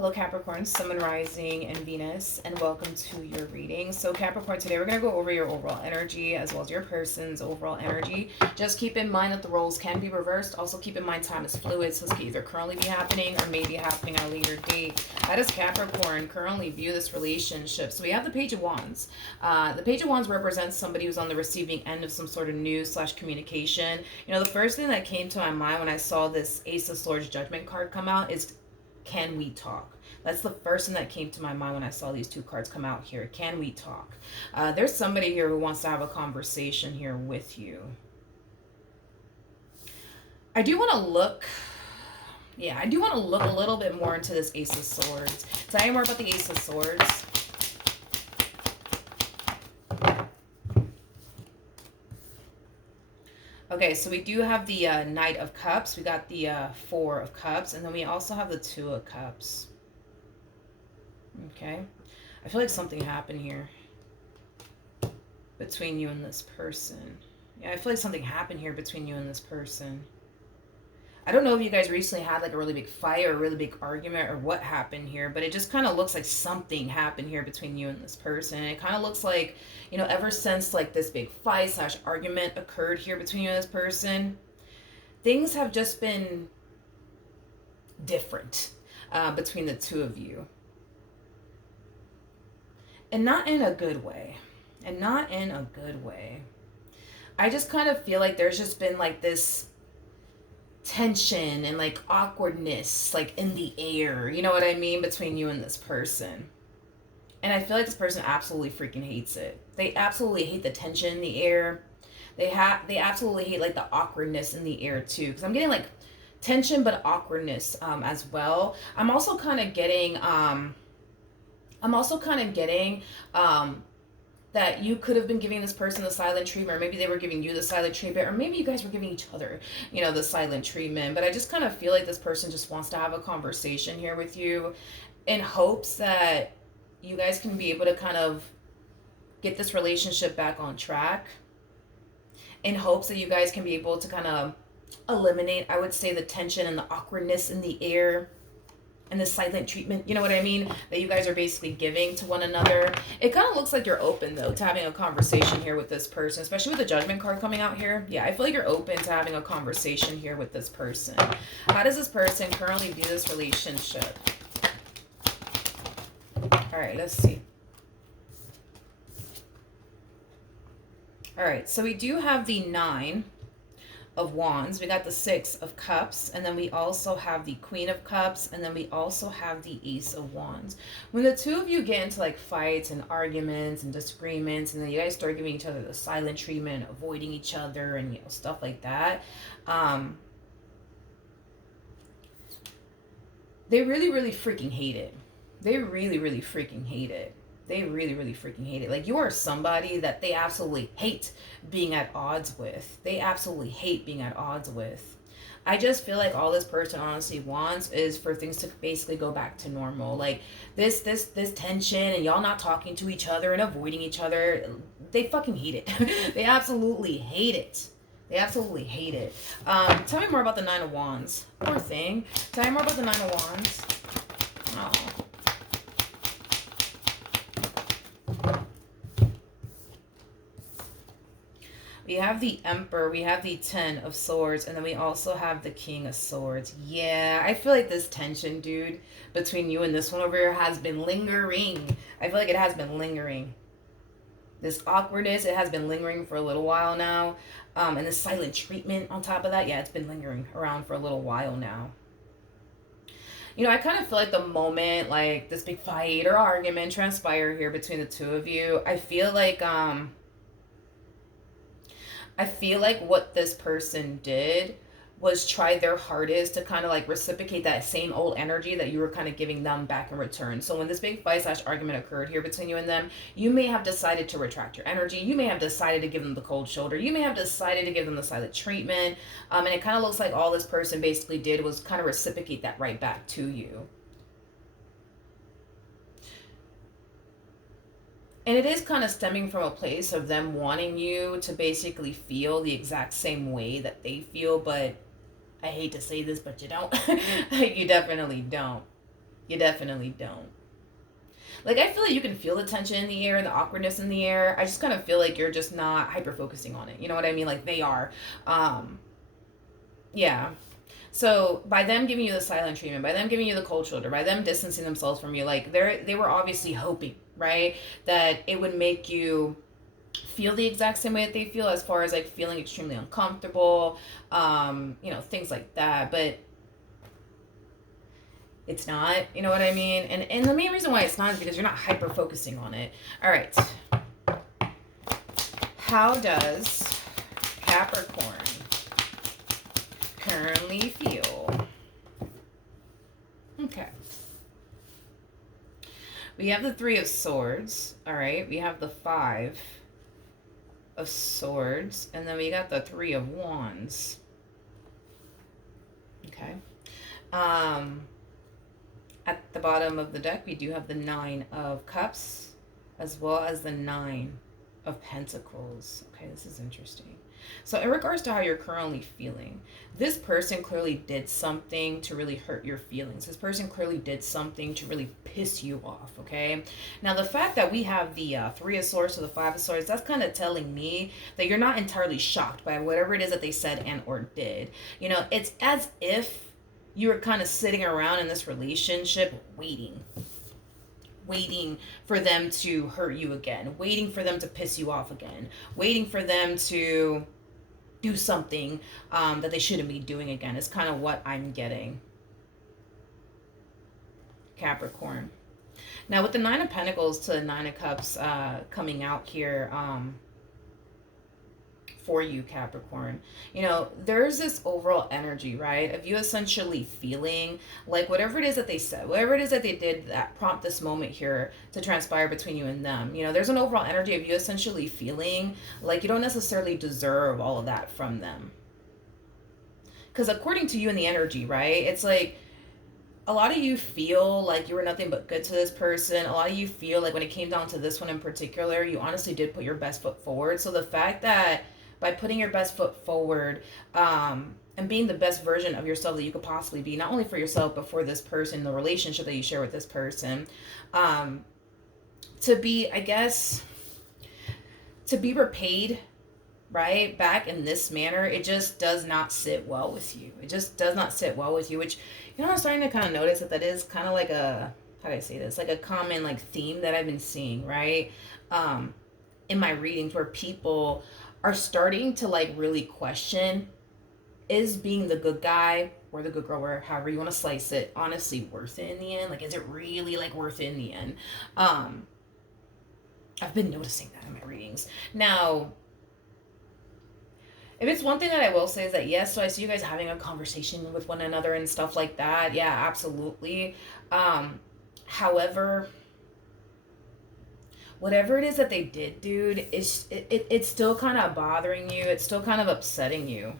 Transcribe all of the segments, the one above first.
Hello Capricorn, Sun, Moon, Rising, and Venus, and welcome to your reading. So Capricorn, today we're going to go over your overall energy as well as your person's overall energy. Just keep in mind that the roles can be reversed. Also keep in mind time is fluid, so this could either currently be happening or maybe happening at a later date. How does Capricorn currently view this relationship? So we have the Page of Wands. The Page of Wands represents somebody who's on the receiving end of some sort of news / communication. You know, the first thing that came to my mind when I saw this Ace of Swords Judgment card come out is, can we talk? That's the first thing that came to my mind when I saw these two cards come out here. Can we talk? There's somebody here who wants to have a conversation here with you. I do want to look a little bit more into this Ace of Swords. Tell you more about the Ace of Swords. Okay, so we do have the Knight of Cups. We got the Four of Cups. And then we also have the Two of Cups. Okay. I feel like something happened here between you and this person. Yeah, I feel like something happened here between you and this person. I don't know if you guys recently had like a really big fight or a really big argument or what happened here, but it just kind of looks like something happened here between you and this person. And it kind of looks like, you know, ever since like this big fight / argument occurred here between you and this person, things have just been different between the two of you. And not in a good way. And not in a good way. I just kind of feel like there's just been like this tension and like awkwardness like in the air, you know what I mean, between you and this person. And I feel like this person absolutely freaking hates it. They absolutely hate the tension in the air. They absolutely hate like the awkwardness in the air too, because I'm getting like tension but awkwardness as well. I'm also kind of getting that you could have been giving this person the silent treatment, or maybe they were giving you the silent treatment, or maybe you guys were giving each other, you know, the silent treatment. But I just kind of feel like this person just wants to have a conversation here with you in hopes that you guys can be able to kind of get this relationship back on track, in hopes that you guys can be able to kind of eliminate, I would say, the tension and the awkwardness in the air and the silent treatment, you know what I mean, that you guys are basically giving to one another. It kind of looks like you're open, though, to having a conversation here with this person, especially with the Judgment card coming out here. Yeah, I feel like you're open to having a conversation here with this person. How does this person currently view this relationship? All right, let's see. All right, so we do have the Nine of Wands, we got the Six of Cups, and then we also have the Queen of Cups, and then we also have the Ace of Wands. When the two of you get into like fights and arguments and disagreements, and then you guys start giving each other the silent treatment, avoiding each other, and you know, stuff like that, they really freaking hate it. They really freaking hate it. They really freaking hate it. Like, you are somebody that they absolutely hate being at odds with. They absolutely hate being at odds with. I just feel like all this person honestly wants is for things to basically go back to normal. Like, this tension and y'all not talking to each other and avoiding each other, they fucking hate it. They absolutely hate it. They absolutely hate it. Tell me more about the Nine of Wands. Poor thing. Tell me more about the Nine of Wands. Oh. We have the Emperor, we have the Ten of Swords, and then we also have the King of Swords. Yeah, I feel like this tension, dude, between you and this one over here has been lingering. I feel like it has been lingering. This awkwardness, it has been lingering for a little while now. And the silent treatment on top of that, yeah, it's been lingering around for a little while now. You know, I kind of feel like the moment, like, this big fight or argument transpire here between the two of you, I feel like what this person did was try their hardest to kind of like reciprocate that same old energy that you were kind of giving them back in return. So when this big fight / argument occurred here between you and them, you may have decided to retract your energy. You may have decided to give them the cold shoulder. You may have decided to give them the silent treatment. And it kind of looks like all this person basically did was kind of reciprocate that right back to you. And it is kind of stemming from a place of them wanting you to basically feel the exact same way that they feel, but I hate to say this, but you don't. You definitely don't. You definitely don't. Like, I feel like you can feel the tension in the air and the awkwardness in the air. I just kind of feel like you're just not hyper focusing on it. You know what I mean? Like, they are. Um, yeah. So by them giving you the silent treatment, by them giving you the cold shoulder, by them distancing themselves from you, like they were obviously hoping, right, that it would make you feel the exact same way that they feel, as far as like feeling extremely uncomfortable, things like that. But it's not, you know what I mean? And the main reason why it's not is because you're not hyper focusing on it. All right. How does Capricorn currently feel? Okay. We have the Three of Swords, all right? We have the Five of Swords, and then we got the Three of Wands. Okay. At the bottom of the deck, we do have the Nine of Cups, as well as the Nine of Pentacles. Okay, this is interesting. So in regards to how you're currently feeling, this person clearly did something to really hurt your feelings. This person clearly did something to really piss you off, okay? Now, the fact that we have the Three of Swords to the Five of Swords, that's kind of telling me that you're not entirely shocked by whatever it is that they said and or did. You know, it's as if you were kind of sitting around in this relationship waiting for them to hurt you again, waiting for them to piss you off again, waiting for them to do something that they shouldn't be doing again. Is kind of what I'm getting, Capricorn. Now, with the Nine of Pentacles to the Nine of Cups coming out here, for you, Capricorn, you know, there's this overall energy, right, of you essentially feeling like whatever it is that they said, whatever it is that they did that prompt this moment here to transpire between you and them, you know, there's an overall energy of you essentially feeling like you don't necessarily deserve all of that from them. Because according to you in the energy, right, it's like a lot of you feel like you were nothing but good to this person. A lot of you feel like when it came down to this one in particular, you honestly did put your best foot forward. So the fact that by putting your best foot forward, and being the best version of yourself that you could possibly be, not only for yourself, but for this person, the relationship that you share with this person, to be, I guess, to be repaid, right, back in this manner, it just does not sit well with you. It just does not sit well with you, which, you know, I'm starting to kind of notice that is kind of like a, how do I say this, like a common like theme that I've been seeing, right, in my readings, where people are starting to like really question, is being the good guy or the good girl, or however you want to slice it, honestly worth it in the end? Like, is it really like worth it in the end? I've been noticing that in my readings. Now, if it's one thing that I will say is that, yes, so I see you guys having a conversation with one another and stuff like that. Yeah, absolutely. However, whatever it is that they did, dude, it's still kind of bothering you. It's still kind of upsetting you.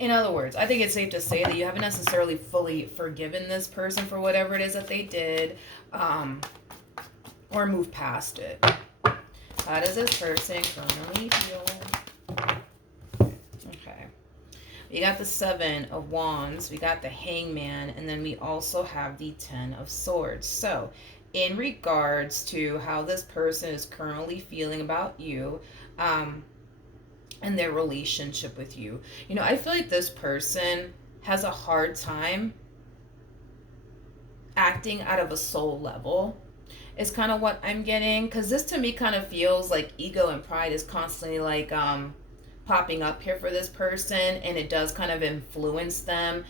In other words, I think it's safe to say that you haven't necessarily fully forgiven this person for whatever it is that they did, or moved past it. How does this person currently feel? Okay. We got the Seven of Wands, we got the Hangman, and then we also have the Ten of Swords. So, in regards to how this person is currently feeling about you, and their relationship with you, you know, I feel like this person has a hard time acting out of a soul level, is kind of what I'm getting. Because this to me kind of feels like ego and pride is constantly like popping up here for this person, and it does kind of influence them.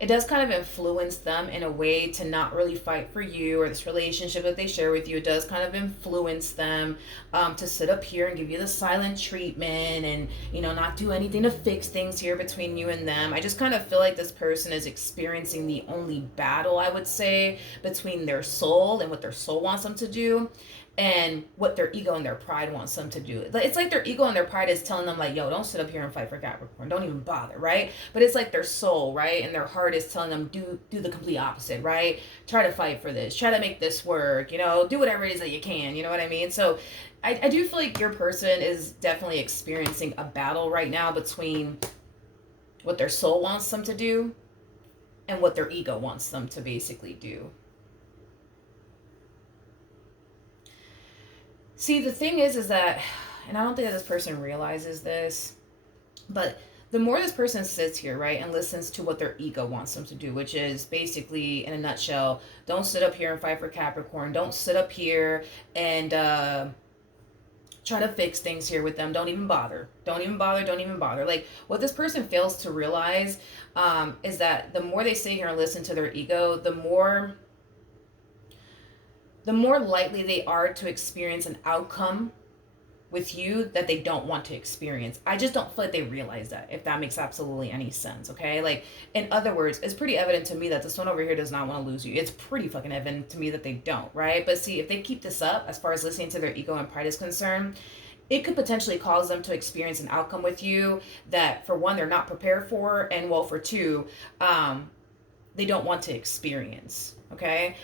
It does kind of influence them in a way to not really fight for you or this relationship that they share with you. It does kind of influence them to sit up here and give you the silent treatment and, you know, not do anything to fix things here between you and them. I just kind of feel like this person is experiencing the only battle, I would say, between their soul and what their soul wants them to do, and what their ego and their pride wants them to do. It's like their ego and their pride is telling them like, yo, don't sit up here and fight for Capricorn. Don't even bother, right? But it's like their soul, right? And their heart is telling them, do the complete opposite, right? Try to fight for this. Try to make this work, you know? Do whatever it is that you can, you know what I mean? So I do feel like your person is definitely experiencing a battle right now between what their soul wants them to do and what their ego wants them to basically do. See, the thing is that, and I don't think that this person realizes this, but the more this person sits here, right, and listens to what their ego wants them to do, which is basically, in a nutshell, don't sit up here and fight for Capricorn. Don't sit up here and try to fix things here with them. Don't even bother. Don't even bother. Don't even bother. Like, what this person fails to realize is that the more they sit here and listen to their ego, the more likely they are to experience an outcome with you that they don't want to experience. I just don't feel like they realize that, if that makes absolutely any sense, okay? Like, in other words, it's pretty evident to me that this one over here does not want to lose you. It's pretty fucking evident to me that they don't, right? But see, if they keep this up, as far as listening to their ego and pride is concerned, it could potentially cause them to experience an outcome with you that, for one, they're not prepared for, and, well, for two, they don't want to experience, okay?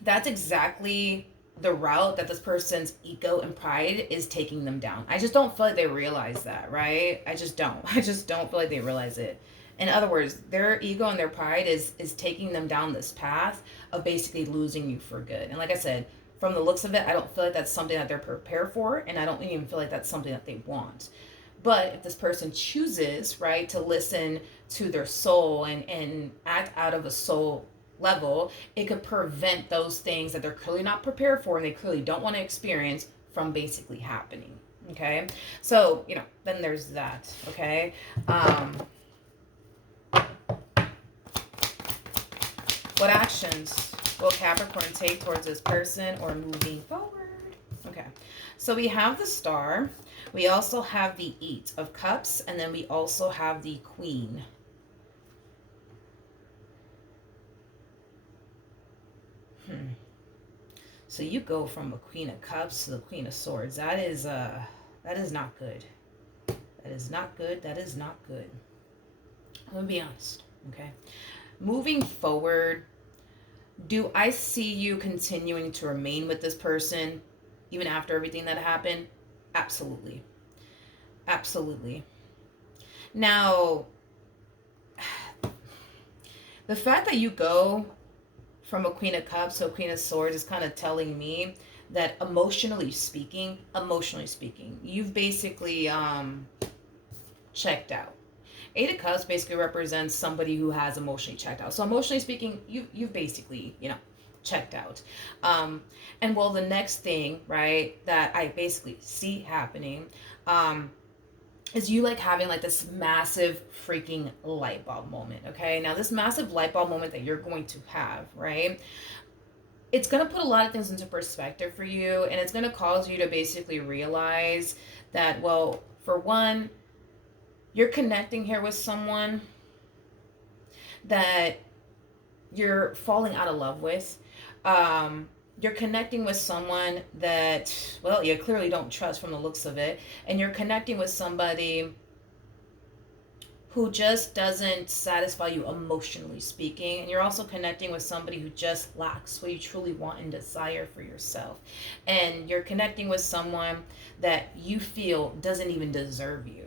That's exactly the route that this person's ego and pride is taking them down. I just don't feel like they realize that, right? I just don't feel like they realize it. In other words, their ego and their pride is taking them down this path of basically losing you for good. And like I said, from the looks of it, I don't feel like that's something that they're prepared for, and I don't even feel like that's something that they want. But if this person chooses, right, to listen to their soul and act out of a soul level, it could prevent those things that they're clearly not prepared for and they clearly don't want to experience from basically happening. Okay, so then there's that. Okay, what actions will Capricorn take towards this person or moving forward? Okay, so we have the Star, we also have the Eight of Cups, and then we also have the Queen. So you go from a Queen of Cups to the Queen of Swords. That is not good. That is not good. That is not good. I'm gonna be honest. Okay. Moving forward, do I see you continuing to remain with this person even after everything that happened? Absolutely. Absolutely. Now, the fact that you go from a Queen of Cups to a Queen of Swords is kind of telling me that emotionally speaking, you've basically checked out. Eight of Cups basically represents somebody who has emotionally checked out. So emotionally speaking, you've basically, checked out. And well, the next thing, right, that I basically see happening, is you like having like this massive freaking light bulb moment. Okay, now this massive light bulb moment that you're going to have, right, it's going to put a lot of things into perspective for you, and it's going to cause you to basically realize that, well, for one, you're connecting here with someone that you're falling out of love with. You're connecting with someone that, well, you clearly don't trust from the looks of it. And you're connecting with somebody who just doesn't satisfy you emotionally speaking. And you're also connecting with somebody who just lacks what you truly want and desire for yourself. And you're connecting with someone that you feel doesn't even deserve you.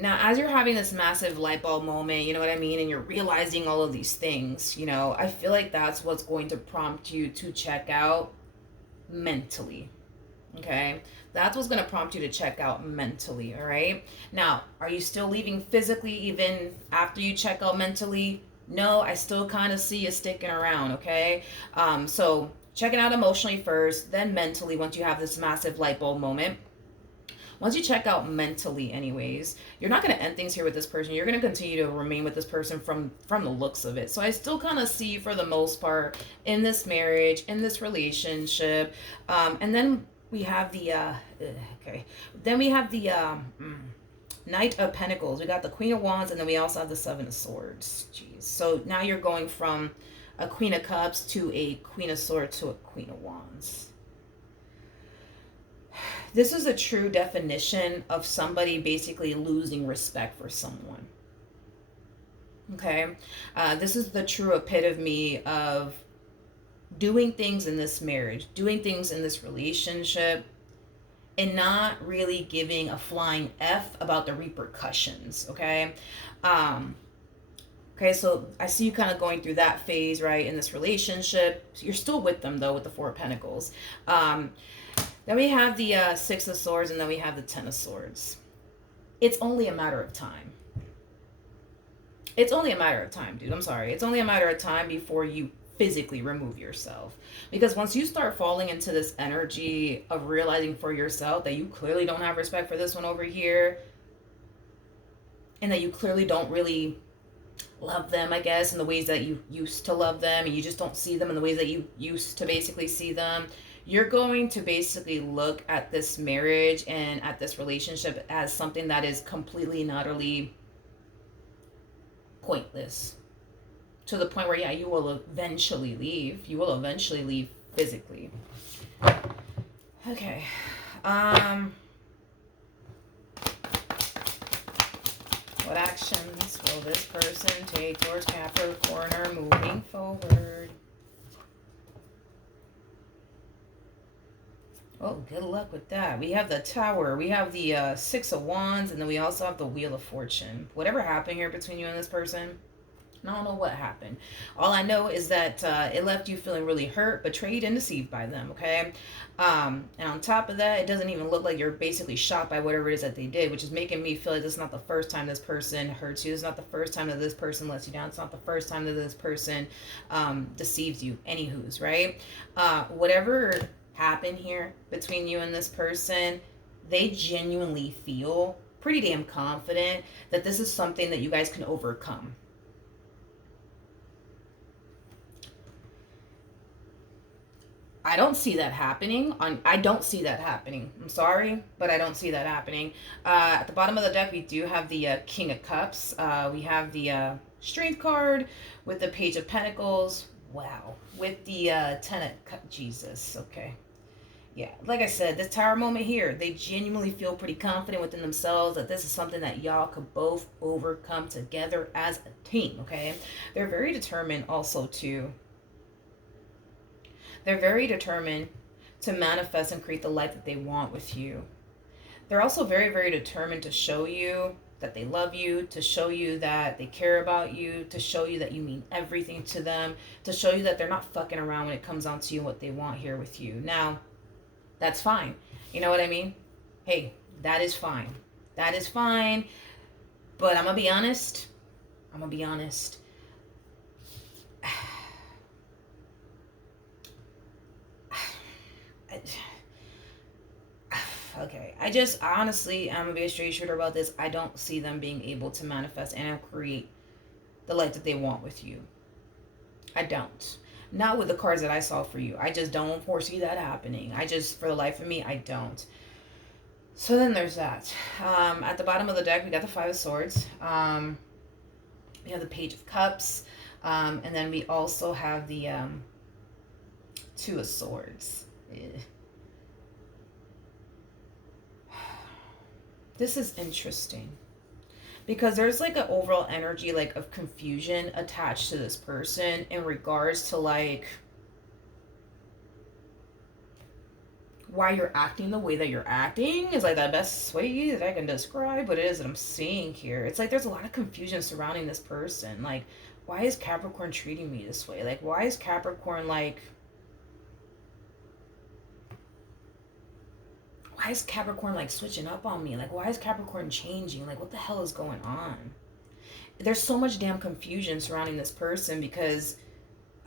Now, as you're having this massive light bulb moment, you know what I mean, and you're realizing all of these things, I feel like that's what's going to prompt you to check out mentally, okay? That's what's going to prompt you to check out mentally, all right? Now, are you still leaving physically even after you check out mentally? No, I still kind of see you sticking around, okay? So checking out emotionally first, then mentally once you have this massive light bulb moment. Once you check out mentally anyways, you're not going to end things here with this person. You're going to continue to remain with this person from the looks of it. So I still kind of see, for the most part, in this marriage, in this relationship. And then we have the, Then we have the Knight of Pentacles. We got the Queen of Wands, and then we also have the Seven of Swords. Jeez. So now you're going from a Queen of Cups to a Queen of Swords to a Queen of Wands. This is a true definition of somebody basically losing respect for someone. Okay? This is the true epitome of doing things in this marriage, doing things in this relationship, and not really giving a flying F about the repercussions, okay? Um, okay, so I see you kind of going through that phase, right, in this relationship. So you're still with them, though, with the Four of Pentacles. Then we have the Six of Swords, and then we have the Ten of Swords. It's only a matter of time. It's only a matter of time, dude. I'm sorry. It's only a matter of time before you physically remove yourself. Because once you start falling into this energy of realizing for yourself that you clearly don't have respect for this one over here, and that you clearly don't really love them, I guess, in the ways that you used to love them, and you just don't see them in the ways that you used to basically see them, you're going to basically look at this marriage and at this relationship as something that is completely and utterly pointless, to the point where, yeah, you will eventually leave. You will eventually leave physically. Okay. What actions will this person take towards Capricorn moving forward? Oh, good luck with that. We have the Tower. We have the Six of Wands. And then we also have the Wheel of Fortune. Whatever happened here between you and this person, I don't know what happened. All I know is that it left you feeling really hurt, betrayed, and deceived by them, okay? And on top of that, it doesn't even look like you're basically shocked by whatever it is that they did, which is making me feel like this is not the first time this person hurts you. It's not the first time that this person lets you down. It's not the first time that this person deceives you. Anywho's, right? Whatever happened here between you and this person, they genuinely feel pretty damn confident that this is something that you guys can overcome. I don't see that happening. I don't see that happening. I'm sorry, but I don't see that happening. At the bottom of the deck, we do have the King of Cups. We have the Strength card with the Page of Pentacles. Wow. With the Ten of Cups. Jesus. Okay. Yeah, like I said, this Tower moment here, they genuinely feel pretty confident within themselves that this is something that y'all could both overcome together as a team, okay? They're very determined also to... They're very determined to manifest and create the life that they want with you. They're also very, very determined to show you that they love you, to show you that they care about you, to show you that you mean everything to them, to show you that they're not fucking around when it comes down to you and what they want here with you. Now, that's fine. You know what I mean? Hey, that is fine. That is fine. But I'm going to be honest. Okay, honestly, I'm gonna be a straight shooter about this. I don't see them being able to manifest and create the life that they want with you. I don't. Not with the cards that I saw for you. I just don't foresee that happening. For the life of me, I don't. So then there's that. At the bottom of the deck, we got the Five of Swords. We have the Page of Cups. And then we also have the Two of Swords. This is interesting because there's like an overall energy like of confusion attached to this person in regards to like why you're acting the way that you're acting is like the best way that I can describe what it is that I'm seeing here. It's like there's a lot of confusion surrounding this person. Like, why is Capricorn treating me this way? Like, why is Capricorn like... Why is Capricorn like switching up on me? Like, why is Capricorn changing? Like, what the hell is going on? There's so much damn confusion surrounding this person because...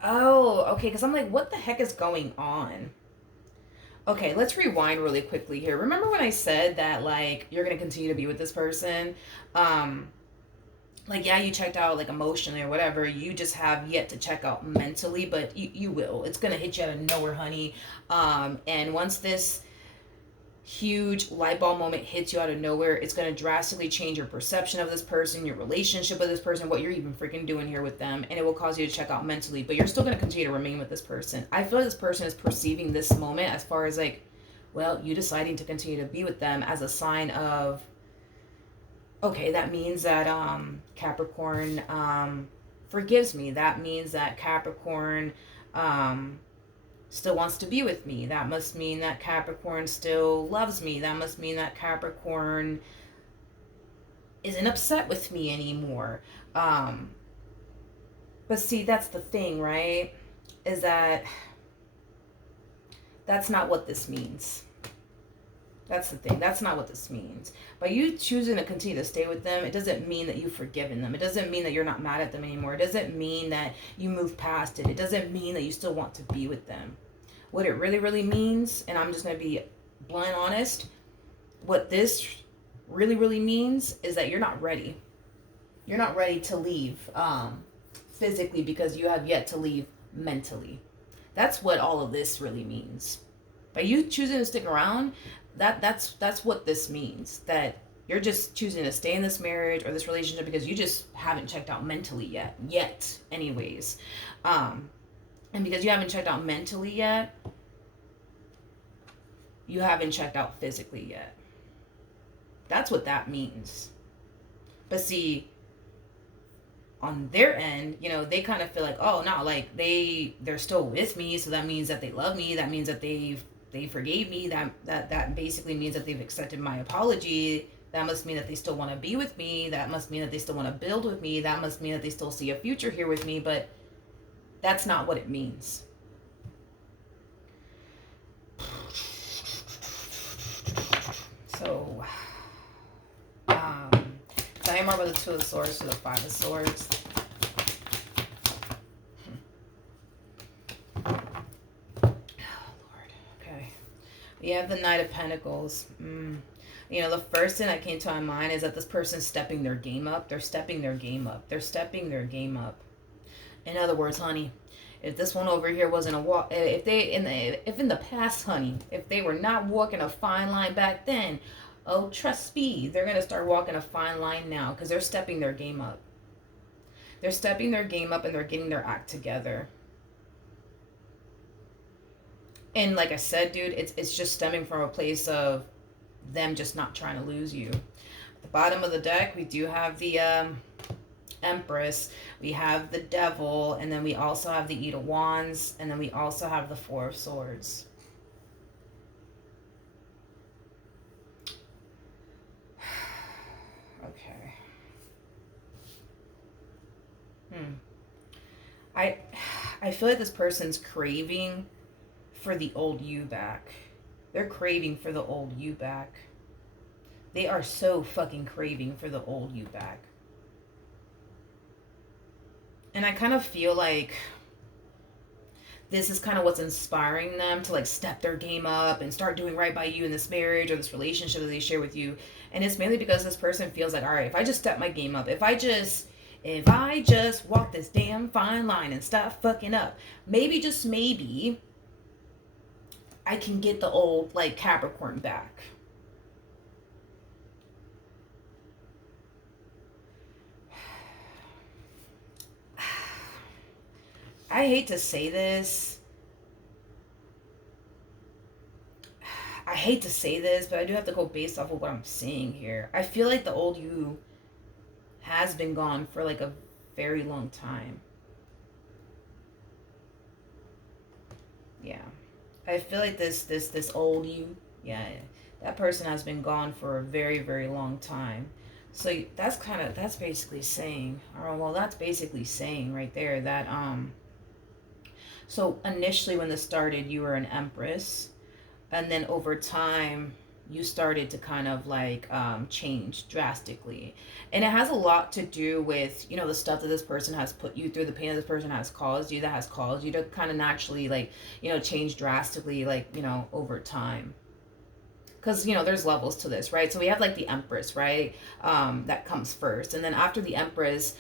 Oh, okay, because I'm like, what the heck is going on? Okay, let's rewind really quickly here. Remember when I said that, like, you're going to continue to be with this person? Like, yeah, you checked out, like, emotionally or whatever. You just have yet to check out mentally, but you will. It's going to hit you out of nowhere, honey. And once this huge light bulb moment hits you out of nowhere, it's going to drastically change your perception of this person, your relationship with this person, what you're even freaking doing here with them, and it will cause you to check out mentally, but you're still going to continue to remain with this person. I feel like this person is perceiving this moment as far as like, well, you deciding to continue to be with them as a sign of, okay, that means that Capricorn forgives me. That means that Capricorn still wants to be with me. That must mean that Capricorn still loves me. That must mean that Capricorn isn't upset with me anymore. Um, but see, that's the thing, right? Is that that's not what this means. That's the thing. That's not what this means. By you choosing to continue to stay with them, it doesn't mean that you've forgiven them. It doesn't mean that you're not mad at them anymore. It doesn't mean that you move past it. It doesn't mean that you still want to be with them. What it really, really means, and I'm just going to be blunt honest, what this really, really means is that you're not ready. You're not ready to leave physically because you have yet to leave mentally. That's what all of this really means. By you choosing to stick around, that's what this means. That you're just choosing to stay in this marriage or this relationship because you just haven't checked out mentally yet anyways. And because you haven't checked out mentally yet, you haven't checked out physically yet. That's what that means. But see, on their end, they kind of feel like, oh no, like they're still with me, so that means that they love me. That means that they forgave me. That basically means that they've accepted my apology. That must mean that they still want to be with me. That must mean that they still want to build with me. That must mean that they still see a future here with me. But that's not what it means. So, tell me more about the Two of Swords to the Five of Swords. Oh, Lord. Okay. We have the Knight of Pentacles. The first thing that came to my mind is that this person's stepping their game up. They're stepping their game up. They're stepping their game up. In other words, honey, if this one over here wasn't a walk, if in the past, honey, if they were not walking a fine line back then, oh, trust me, they're going to start walking a fine line now because they're stepping their game up. They're stepping their game up and they're getting their act together. And like I said, dude, it's just stemming from a place of them just not trying to lose you. At the bottom of the deck, we do have the Empress, we have the Devil, and then we also have the Eight of Wands, and then we also have the Four of Swords. Okay. I feel like this person's craving for the old you back. They're craving for the old you back. They are so fucking craving for the old you back. And I kind of feel like this is kind of what's inspiring them to like step their game up and start doing right by you in this marriage or this relationship that they share with you. And it's mainly because this person feels like, all right, if I just step my game up, if I just walk this damn fine line and stop fucking up, maybe, just maybe, I can get the old like Capricorn back. I hate to say this. But I do have to go based off of what I'm seeing here. I feel like the old you has been gone for like a very long time. Yeah. I feel like this old you, that person has been gone for a very, very long time. So that's basically saying, that's basically saying right there that, so initially when this started, you were an Empress, and then over time, you started to kind of like change drastically. And it has a lot to do with, the stuff that this person has put you through, the pain that this person has caused you, to kind of naturally like, change drastically, like, over time. Because, there's levels to this, right? So we have like the Empress, right? That comes first. And then after the Empress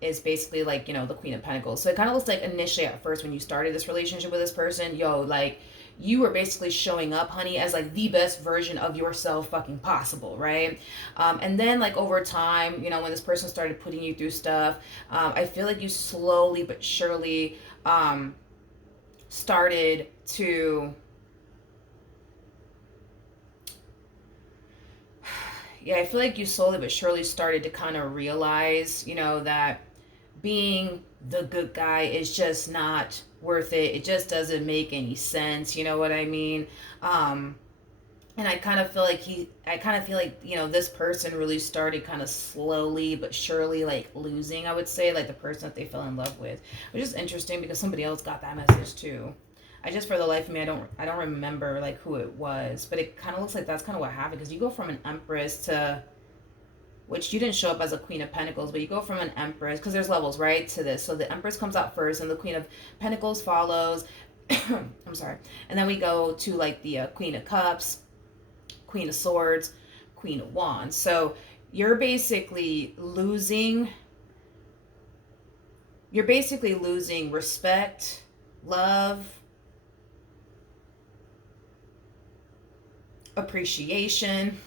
is basically like, the Queen of Pentacles. So it kind of looks like initially at first when you started this relationship with this person, like, you were basically showing up, honey, as like the best version of yourself fucking possible, right? And then like over time, when this person started putting you through stuff, I feel like you slowly but surely started to... I feel like you slowly but surely started to kind of realize, that being the good guy is just not worth it. It just doesn't make any sense. You know what I mean? And I kind of feel like this person really started kind of slowly but surely like losing, I would say, like the person that they fell in love with, which is interesting because somebody else got that message too. I just, for the life of me, I don't remember like who it was, but it kind of looks like that's kind of what happened, because you go from an empress to, which you didn't show up as a queen of pentacles, but you go from an empress, because there's levels, right, to this. So the empress comes out first and the queen of pentacles follows. I'm sorry. And then we go to like the queen of cups, queen of swords, queen of wands. So you're basically losing respect, love, appreciation,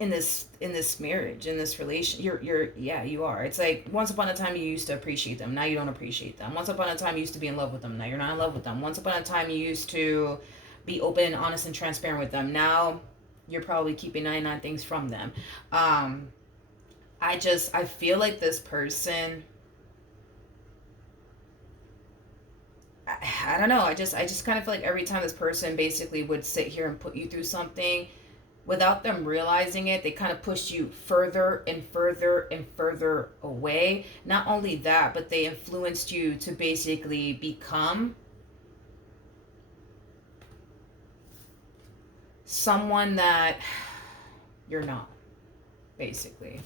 in this marriage, in this relation. You are. It's like, once upon a time you used to appreciate them, now you don't appreciate them. Once upon a time you used to be in love with them, now you're not in love with them. Once upon a time you used to be open, honest, and transparent with them, now you're probably keeping 99 things from them. I feel like this person, I don't know, I just kind of feel like every time this person basically would sit here and put you through something, without them realizing it, they kind of push you further and further and further away. Not only that, but they influenced you to basically become someone that you're not, basically.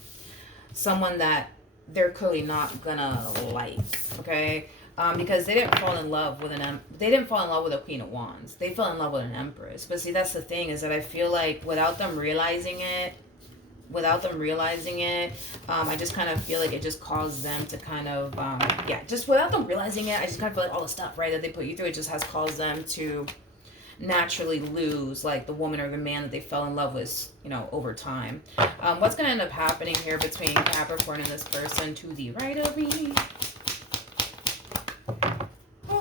Someone that they're clearly not gonna like, okay? Because they didn't fall in love with a queen of wands. They fell in love with an empress. But see, that's the thing, is that I feel like without them realizing it, I just kind of feel like it just caused them to kind of, just without them realizing it, I just kind of feel like all the stuff, right, that they put you through, it just has caused them to naturally lose, like, the woman or the man that they fell in love with, over time. What's going to end up happening here between Capricorn and this person to the right of me?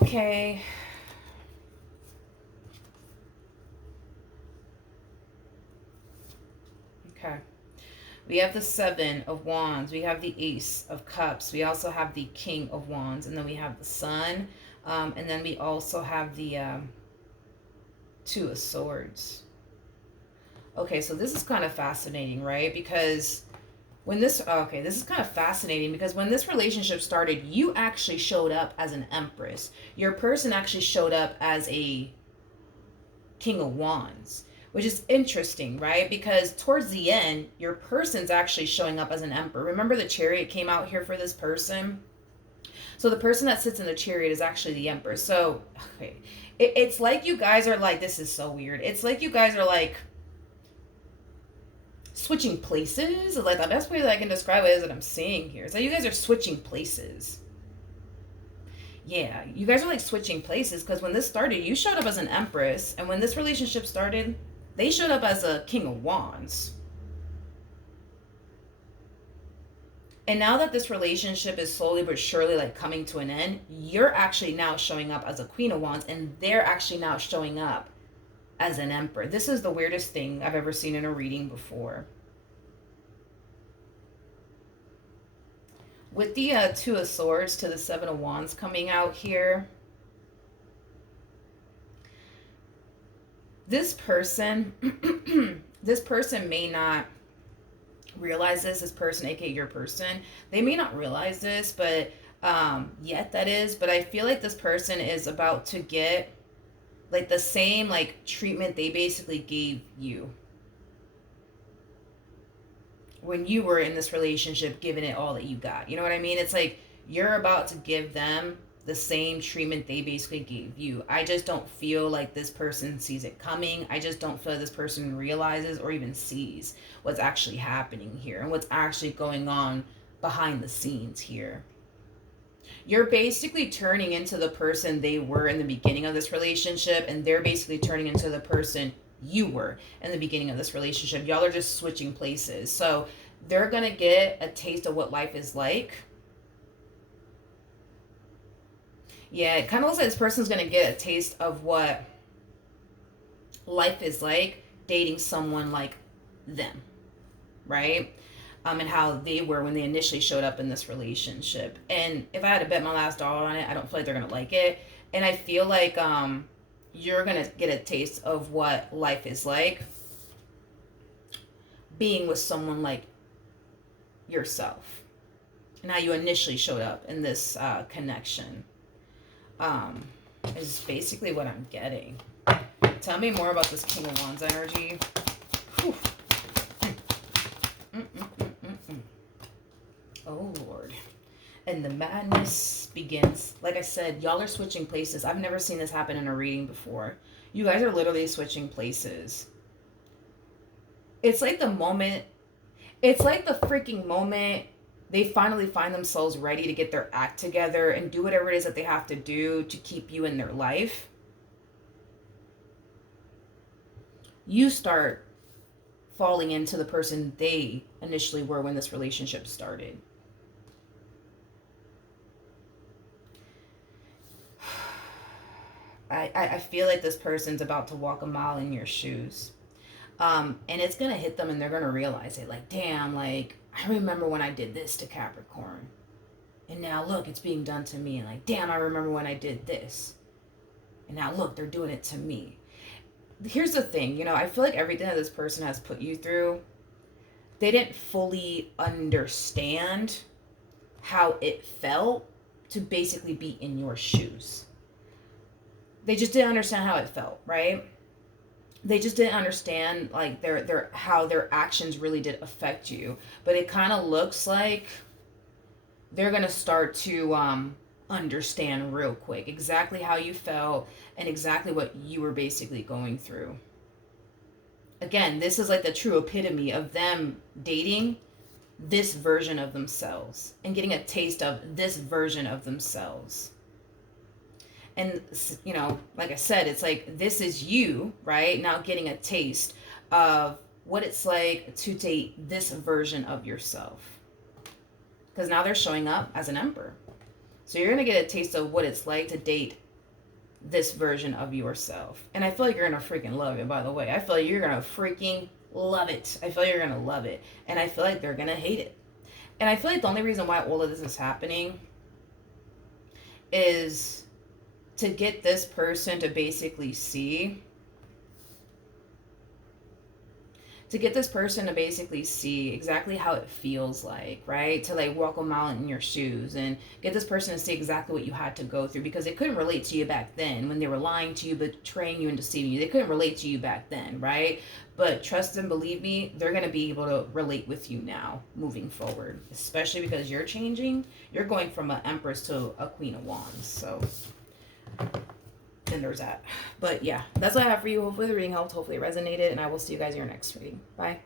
Okay. Okay. We have the Seven of Wands. We have the Ace of Cups. We also have the King of Wands. And then we have the Sun. And then we also have the Two of Swords. Okay, so this is kind of fascinating, right? Because this is kind of fascinating, because when this relationship started, you actually showed up as an empress. Your person actually showed up as a King of Wands, which is interesting, right? Because towards the end, your person's actually showing up as an emperor. Remember the Chariot came out here for this person? So the person that sits in the Chariot is actually the emperor. So, okay, it's like you guys are like, this is so weird. It's like you guys are like switching places. Like, the best way that I can describe it is that I'm seeing here. It's like you guys are switching places. Yeah, you guys are like switching places, because when this started, you showed up as an empress, and when this relationship started, they showed up as a King of Wands. And now that this relationship is slowly but surely like coming to an end, you're actually now showing up as a Queen of Wands, and they're actually now showing up as an emperor. This is the weirdest thing I've ever seen in a reading before. With the Two of Swords to the Seven of Wands coming out here, this person, this person may not realize this person, aka your person, they may not realize this, but yet that is, but I feel like this person is about to get like the same like treatment they basically gave you when you were in this relationship, giving it all that you got. You know what I mean? It's like you're about to give them the same treatment they basically gave you. I just don't feel like this person sees it coming. I just don't feel like this person realizes or even sees what's actually happening here and what's actually going on behind the scenes here. You're basically turning into the person they were in the beginning of this relationship, and they're basically turning into the person you were in the beginning of this relationship. Y'all are just switching places. So they're going to get a taste of what life is like. Yeah, it kind of looks like this person's going to get a taste of what life is like dating someone like them, right? and how they were when they initially showed up in this relationship. And if I had to bet my last dollar on it, I don't feel like they're gonna like it. And I feel like you're gonna get a taste of what life is like being with someone like yourself, and how you initially showed up in this connection. Is basically what I'm getting. Tell me more about this King of Wands energy. Whew. Oh, Lord. And the madness begins. Like I said, y'all are switching places. I've never seen this happen in a reading before. You guys are literally switching places. It's like the moment, it's like the freaking moment they finally find themselves ready to get their act together and do whatever it is that they have to do to keep you in their life. You start falling into the person they initially were when this relationship started. I feel like this person's about to walk a mile in your shoes. And it's going to hit them and they're going to realize it. Like, damn, like, I remember when I did this to Capricorn. And now, look, it's being done to me. And like, damn, I remember when I did this. And now, look, they're doing it to me. Here's the thing, I feel like everything that this person has put you through, they didn't fully understand how it felt to basically be in your shoes. They just didn't understand how it felt, right? They just didn't understand like their how their actions really did affect you. But it kind of looks like they're gonna start to understand real quick exactly how you felt and exactly what you were basically going through. Again, this is like the true epitome of them dating this version of themselves and getting a taste of this version of themselves. And, like I said, it's like, this is you, right? Now getting a taste of what it's like to date this version of yourself. Because now they're showing up as an emperor. So you're going to get a taste of what it's like to date this version of yourself. And I feel like you're going to freaking love it, by the way. I feel like you're going to freaking love it. I feel like you're going to love it. And I feel like they're going to hate it. And I feel like the only reason why all of this is happening is to get this person to basically see, exactly how it feels like, right? To like walk a mile in your shoes and get this person to see exactly what you had to go through, because they couldn't relate to you back then when they were lying to you, betraying you and deceiving you. They couldn't relate to you back then, right? But trust and believe me, they're going to be able to relate with you now moving forward, especially because you're changing. You're going from an Empress to a Queen of Wands. So then there's that. But yeah, that's what I have for you. Hopefully the reading helped. Hopefully it resonated. And I will see you guys in your next reading. Bye.